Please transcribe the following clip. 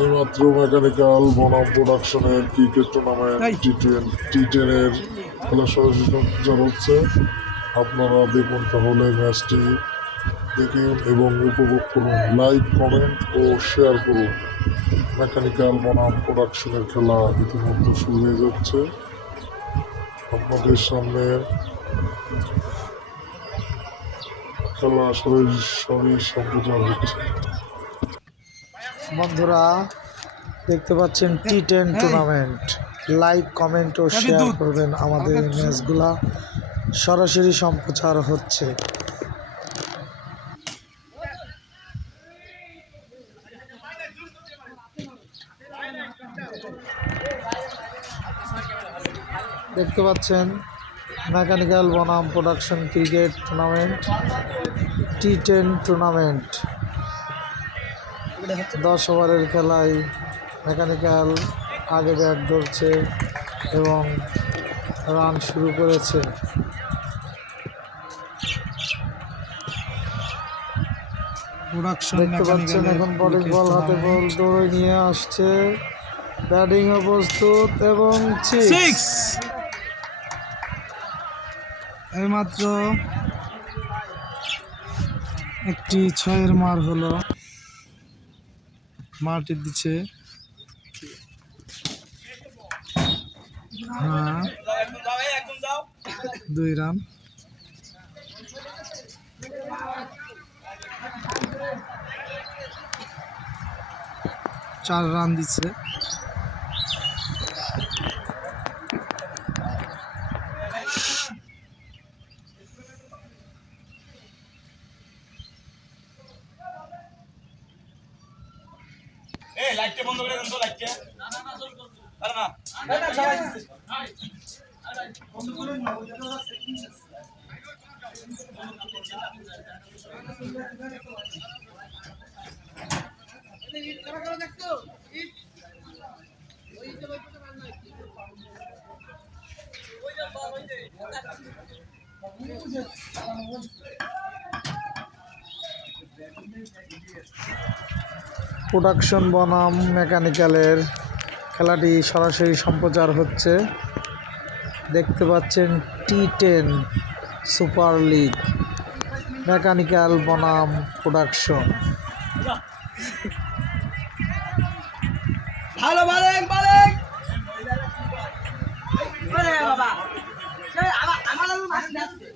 এইমাত্র মেকানিক্যাল বনাম প্রোডাকশনের ক্রিকেট টুর্নামেন্ট টি10-এর খেলা সরাসরি সম্প্রচার হচ্ছে। আপনারা দেখুন তাহলে ম্যাচটি দেখুন এবং উপভোগ করুন। লাইক, কমেন্ট ও শেয়ার করুন। মেকানিক্যাল বনাম প্রোডাকশনের খেলা ইতিমধ্যে শুরু হয়ে যাচ্ছে। আপনাদের সামনে খেলা সরাসরি সম্প্রচার হচ্ছে। বন্ধুরা দেখতে পাচ্ছেন টি10 টুর্নামেন্ট। লাইক, কমেন্ট ও শেয়ার করবেন। আমাদের ম্যাচগুলা সরাসরি সম্প্রচার হচ্ছে। দেখতে পাচ্ছেন মেকানিক্যাল বনাম প্রোডাকশন ক্রিকেট টুর্নামেন্ট টি10 টুর্নামেন্ট 10 ওভারের খেলায় মেকানিক্যাল আগে ব্যাট ধরছে এবং রান শুরু করেছে। দেখতে পাচ্ছেন এখন বলিং বল হাতে বল দৌড়ে নিয়ে আসছে, ব্যাটিং এ প্রস্তুত এবং সিক্স। এইমাত্র একটি 6-এর মার হলো, মারটি দিচ্ছে। হ্যাঁ, 2 রান। চার রান দিচ্ছে। লাইটটা বন্ধ করে দেন তো, লাইটটা আরে না না সবাই বন্ধ করে না, ওই জায়গা সেটিং আছে। এই ক্যামেরা দেখছো ওই যে ওই কথা বল না, ওই যে বল ওই যে প্রোডাকশন বনাম মেকানিক্যালের খেলাটি সরাসরি সম্প্রচার হচ্ছে। দেখতে পাচ্ছেন টি10 সুপার লিগ মেকানিক্যাল বনাম প্রোডাকশন। ভালো বালেক বালেক আরে বাবা আমার আমার মাছ আছে।